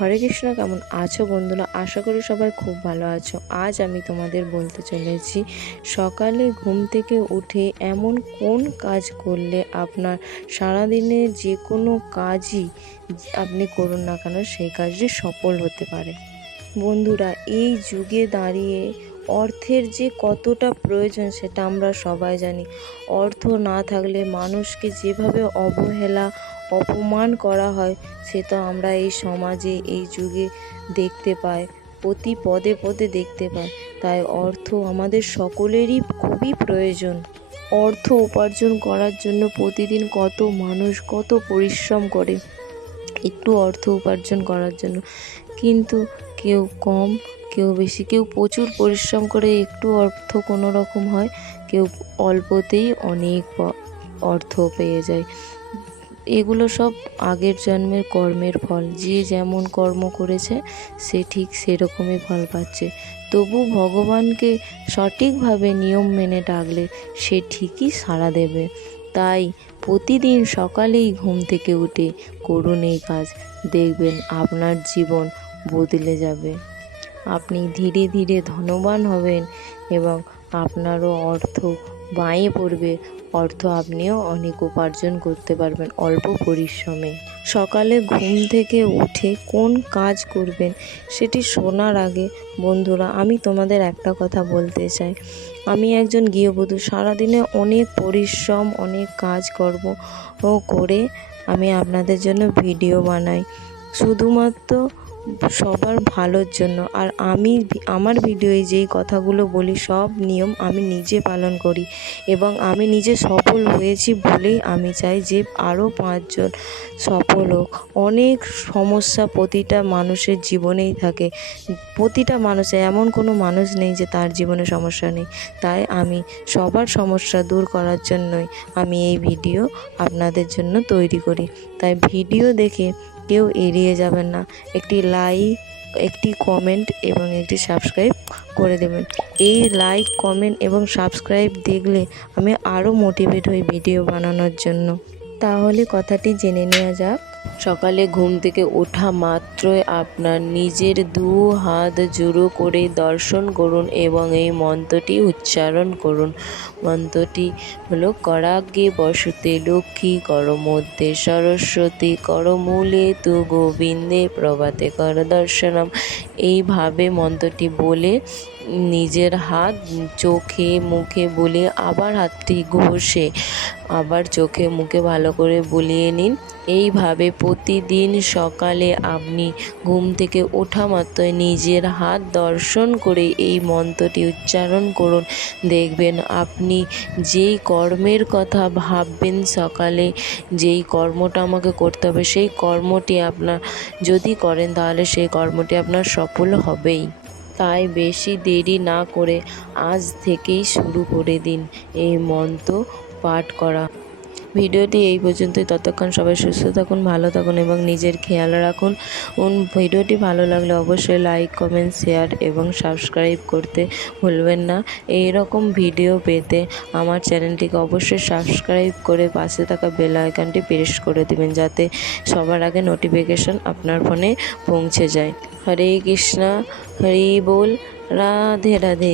হরে কৃষ্ণ। কেমন আছো বন্ধুরা? আশা করি সবাই খুব ভালো আছো। আজ আমি তোমাদের বলতে চলেছি, সকালে ঘুম থেকে উঠে এমন কোন কাজ করলে আপনার সারাদিনে যে কোনো কাজই আপনি করুন না কেন সেই কাজটি সফল হতে পারে। বন্ধুরা, এই যুগে দাঁড়িয়ে অর্থের যে কতটা প্রয়োজন সেটা আমরা সবাই জানি। অর্থ না থাকলে মানুষকে যেভাবে অবহেলা অপমান করা হয় সেটা আমরা এই সমাজে এই যুগে দেখতে পাই, প্রতি পদে পদে দেখতে পাই। তাই অর্থ আমাদের সকলেরই খুবই প্রয়োজন। অর্থ উপার্জন করার জন্য প্রতিদিন কত মানুষ কত পরিশ্রম করে একটু অর্থ উপার্জন করার জন্য, কিন্তু কেউ কম কেউ বেশি, কেউ প্রচুর পরিশ্রম করে একটু অর্থ কোনো রকম হয়, কেউ অল্পতেই অনেক অর্থ পেয়ে যায়। এগুলো সব আগের জন্মের কর্মের ফল। যে যেমন কর্ম করেছে সে ঠিক সেরকমই ফল পাচ্ছে। তবু ভগবানকে সঠিকভাবে নিয়ম মেনে ডাকলে সে ঠিকই সাড়া দেবে। তাই প্রতিদিন সকালেই ঘুম থেকে উঠে করুন এই কাজ, দেখবেন আপনার জীবন বদলে যাবে। আপনি ধীরে ধীরে ধনবান হবেন এবং আপনারও অর্থ বাঁয়ে পড়বে। অর্থ আপনিও অনেক উপার্জন করতে পারবেন অল্প পরিশ্রমে। সকালে ঘুম থেকে উঠে কোন কাজ করবেন সেটি শোনার আগে বন্ধুরা, আমি তোমাদের একটা কথা বলতে চাই। আমি একজন গৃহবধূ, সারাদিনে অনেক পরিশ্রম অনেক কাজকর্ম করে আমি আপনাদের জন্য ভিডিও বানাই, শুধুমাত্র সবার ভালোর জন্য। আর আমি আমার ভিডিওয়ে যেই কথাগুলো বলি সব নিয়ম আমি নিজে পালন করি এবং আমি নিজে সফল হয়েছি বলেই আমি চাই যে আরও 5 জন সফল হোক। অনেক সমস্যা প্রতিটা মানুষের জীবনেই থাকে, প্রতিটা মানুষের, এমন কোনো মানুষ নেই যে তার জীবনে সমস্যা নেই। তাই আমি সবার সমস্যা দূর করার জন্যই আমি এই ভিডিও আপনাদের জন্য তৈরি করি। তাই ভিডিও দেখে কেউ এড়িয়ে যাবেন না। একটি লাইক, একটি কমেন্ট এবং একটি সাবস্ক্রাইব করে দেবেন। এই লাইক কমেন্ট এবং সাবস্ক্রাইব দেখলে আমি আরও মোটিভেট হই ভিডিও বানানোর জন্য। তাহলে কথাটি জেনে নেওয়া যাক। সকালে ঘুম থেকে ওঠা মাত্রই আপনার নিজের 2 হাত জোড়ো করে দর্শন করুন এবং এই মন্ত্রটি উচ্চারণ করুন। মন্ত্রটি হলো, করাগ্রে বসতে লক্ষ্মী, কর মধ্যে সরস্বতী, কর মূলে তু গোবিন্দে, প্রভাতে কর দর্শনম। এইভাবে মন্ত্রটি বলে নিজের হাত চোখে মুখে বলে আবার হাতটি ঘষে আবার চোখে মুখে ভালো করে বুলিয়ে নিন। এইভাবে প্রতিদিন সকালে আপনি ঘুম থেকে ওঠা মাত্রই নিজের হাত দর্শন করে এই মন্ত্রটি উচ্চারণ করুন। দেখবেন আপনি যেই কর্মের কথা ভাববেন, সকালে যেই কর্মটা আমাকে করতে হবে সেই কর্মটি আপনার যদি করেন তাহলে সেই কর্মটি আপনার সফল হবেই। তাই বেশি দেরি না করে আজ থেকেই শুরু করে দিন এই মন্ত্র পাঠ করা। ভিডিওটি এই পর্যন্তই। ততক্ষণ সবাই সুস্থ থাকুন, ভালো থাকুন এবং নিজের খেয়াল রাখুন। ভিডিওটি ভালো লাগলে অবশ্যই লাইক কমেন্ট শেয়ার এবং সাবস্ক্রাইব করতে ভুলবেন না। এই রকম ভিডিও পেতে আমার চ্যানেলটিকে অবশ্যই সাবস্ক্রাইব করে পাশে থাকা বেল আইকনটি প্রেস করে দেবেন, যাতে সবার আগে নোটিফিকেশন আপনার ফোনে পৌঁছে যায়। হরে কৃষ্ণা, হরি বল, রাধে রাধে।